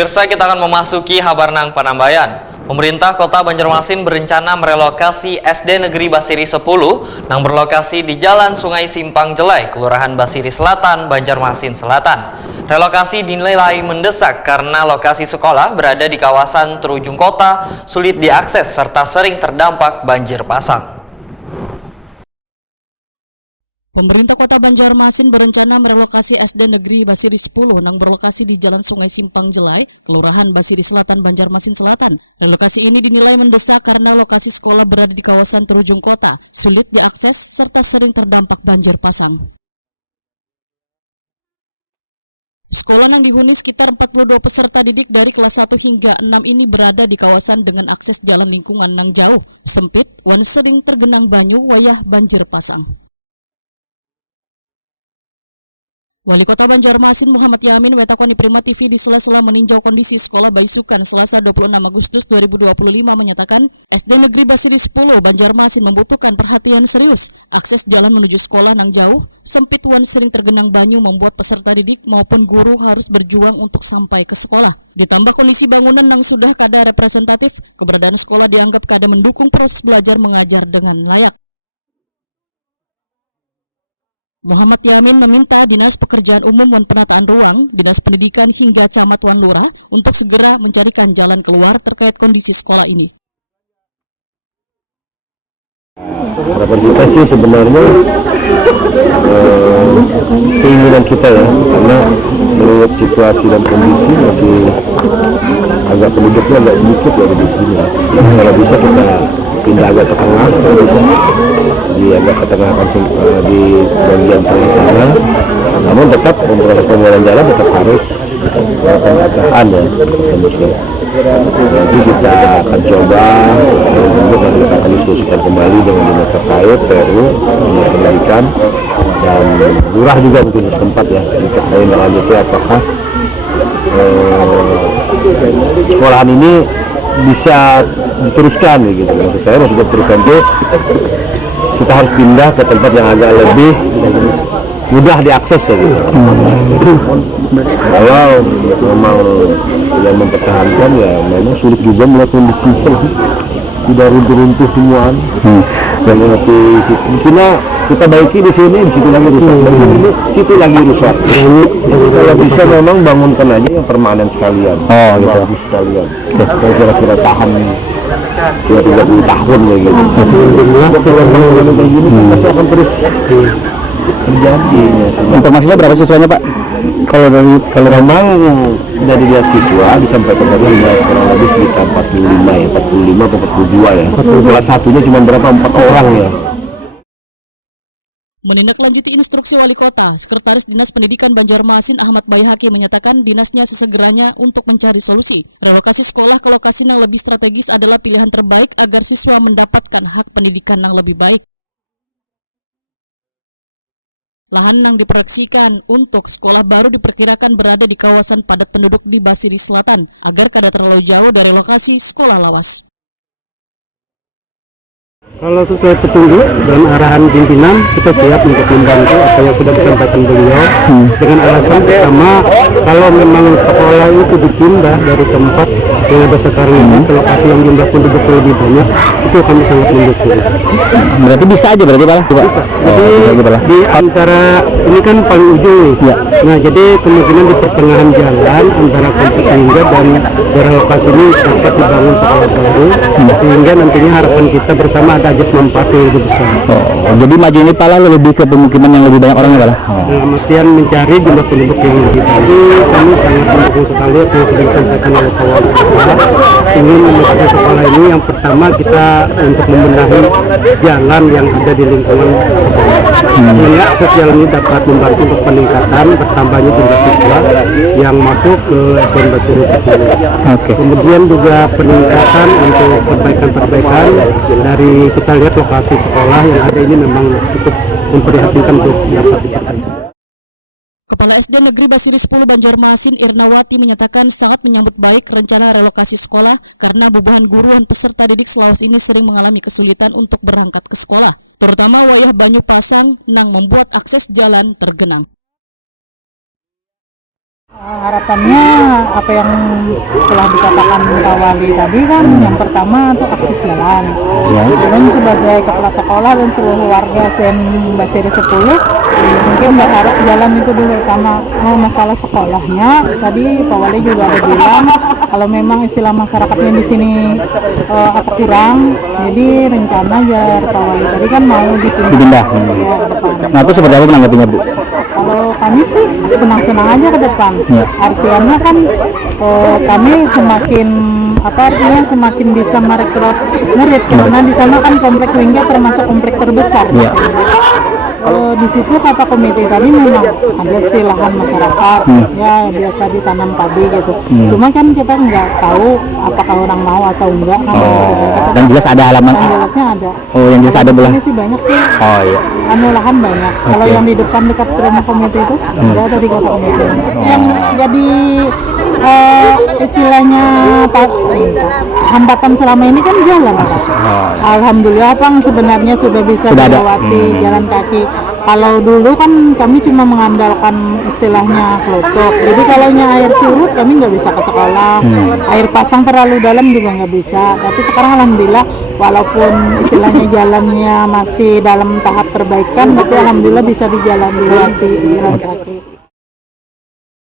Pemirsa, kita akan memasuki Habarnang Panambayan. Pemerintah Kota Banjarmasin berencana merelokasi SD Negeri Basiri 10 yang berlokasi di Jalan Sungai Simpang Jelai, Kelurahan Basiri Selatan, Banjarmasin Selatan. Relokasi dinilai mendesak karena lokasi sekolah berada di kawasan terujung kota, sulit diakses serta sering terdampak banjir pasang. Pemerintah Kota Banjarmasin berencana merelokasi SD Negeri Basiri 10 yang berlokasi di Jalan Sungai Simpang Jelai, Kelurahan Basiri Selatan, Banjarmasin Selatan. Relokasi ini dinilai mendesak karena lokasi sekolah berada di kawasan terujung kota, sulit diakses serta sering terdampak banjir pasang. Sekolah yang dihuni sekitar 42 peserta didik dari kelas 1 hingga 6 ini berada di kawasan dengan akses jalan lingkungan yang jauh, sempit, wan sering tergenang banyu wayah banjir pasang. Wali Kota Banjarmasin Muhammad Yamin wetakoni Prima TV di sela-sela meninjau kondisi sekolah Baisukan Selasa 26 Agustus 2025 menyatakan SD Negeri Basiri 10 Banjarmasin membutuhkan perhatian serius. Akses jalan menuju sekolah yang jauh, sempit wan sering tergenang banyu membuat peserta didik maupun guru harus berjuang untuk sampai ke sekolah. Ditambah kondisi bangunan yang sudah kada representatif, keberadaan sekolah dianggap kada mendukung proses belajar mengajar dengan layak. Muhammad Yamin meminta Dinas Pekerjaan Umum dan Penataan Ruang, Dinas Pendidikan hingga Camat Wan Lurah untuk segera mencarikan jalan keluar terkait kondisi sekolah ini. Harapan kita sih sebenarnya keinginan kita ya, karena melihat situasi dan kondisi masih agak penduduknya agak sedikit ya di sini. Kalau bisa kita pindah agak ke tengah, di agak ke tengah di bagian tengah sana. Namun tetap pembangunan jalan tetap harus pemerataan ya. Nanti kita akan coba, nanti kita akan diskusikan kembali dengan dinas terkait, PU, dinas pendidikan, dan lurah juga mungkin setempat ya untuk menindaklanjuti apakah sekolahan ini bisa diteruskan gitu. Maksud saya diteruskan itu kita harus pindah ke tempat yang agak lebih mudah diakses ya gitu. Kalau memang yang mempertahankan ya memang sulit juga melihat kondisi sudah runtuh-runtuh semua. Dan mungkinnya kita baiki di sini, di situ lagi rusak, ini situ lagi rusak. Kalau bisa memang bangunkan aja yang permanen sekalian. Oh gitu. Bagus sekalian. Kira-kira tahan 30 tahun ya gitu. Kalau bangunan kayak gini pasti akan terus terjadi. Informasinya berapa siswanya Pak? Kalau memang dari dia siswa disampaikan tadi kurang lebih sekitar 45 ya, 45 atau 42 ya. Kelas satunya cuma berapa? 4 orang ya. Menindaklanjuti instruksi Wali Kota, Sekretaris Dinas Pendidikan Banjarmasin Ahmad Bayhaqi menyatakan dinasnya sesegeranya untuk mencari solusi. Relokasi sekolah ke lokasi yang lebih strategis adalah pilihan terbaik agar siswa mendapatkan hak pendidikan yang lebih baik. Lahan yang diproyeksikan untuk sekolah baru diperkirakan berada di kawasan padat penduduk di Basiri Selatan agar kada terlalu jauh dari lokasi sekolah lawas. Kalau sesuai petunjuk dan arahan pimpinan, kita siap untuk membantu apa yang sudah disampaikan beliau. Dengan alasan pertama, kalau memang sekolah itu dipindah dari tempat yang ada sekarang ini ke lokasi yang jumlah penduduk lebih banyak, itu kami sangat mendukung. Berarti bisa aja berarti Pak? Bisa. Jadi di antara ini kan paling ujung nih. Ya. Nah jadi kemungkinan di pertengahan jalan antara kompleks Lingga dan daerah lokasi ini dapat dibangun sekolah baru, sehingga nantinya harapan kita bersama ada ajas manfaat yang lebih besar. Oh, jadi maju ini Pak lebih ke pemukiman yang lebih banyak orangnya Pak? Masian mencari jumlah penduduk yang lebih banyak. Jadi kami sangat mendukung sekali apa yang sudah disampaikan oleh Pak Wali Kota. Ingin membangun sekolah ini yang pertama kita untuk membenahi jalan yang ada di lingkungan sekolah. Sehingga akses jalan ini dapat membantu untuk peningkatan bertambahnya jumlah siswa yang masuk ke SD Basiri tersebut. Kemudian juga peningkatan untuk perbaikan-perbaikan dari kita lihat lokasi sekolah yang hari ini memang cukup memprihatinkan untuk dapat dikatakan. Kepala SD Negeri Basiri 10 Banjarmasin Irnawati menyatakan sangat menyambut baik rencana relokasi sekolah karena bubuhan guru dan peserta didik Sulawesi ini sering mengalami kesulitan untuk berangkat ke sekolah, terutama wayah banyu pasang nang membuat akses jalan tergenang. Harapannya apa yang telah dikatakan Pak Wali tadi kan, yang pertama itu akses jalan. Belum sebagai kepala sekolah dan seluruh warga SDN Basiri 10 mungkin berharap jalan itu dulu utama. Masalah sekolahnya tadi Pak Wali juga ada bilang kalau memang istilah masyarakatnya di sini kurang, jadi rencana jar Pak Wali tadi kan mau dipindah ya ke depan. Nah, itu seperti apa menanggapinya, Bu? Kalau kami sih senang-senang aja ke depan. Artinya kan kami semakin bisa merekrut murid karena di sana kan komplek Wingga termasuk komplek terbesar. Kalau di situ kata komite tadi memang ada sih lahan masyarakat, ya biasa ditanam padi gitu. Cuma kan kita nggak tahu apakah orang mau atau enggak kan. Dan jelas ada halaman. Yang jelasnya ada. Oh, yang jelas ada belah. Ini sih banyak sih. Oh iya. Lahan banyak. Kalau yang di depan dekat rumah komite itu ada tadi kata komite. Yang jadi istilahnya hambatan selama ini kan jalan. Alhamdulillah Bang sebenarnya sudah bisa dilewati jalan kaki. Kalau dulu kan kami cuma mengandalkan istilahnya klotok. Jadi kalau air surut kami nggak bisa ke sekolah. Air pasang terlalu dalam juga nggak bisa. Tapi sekarang alhamdulillah walaupun istilahnya jalannya masih dalam tahap perbaikan, tapi alhamdulillah bisa dilewati jalan kaki.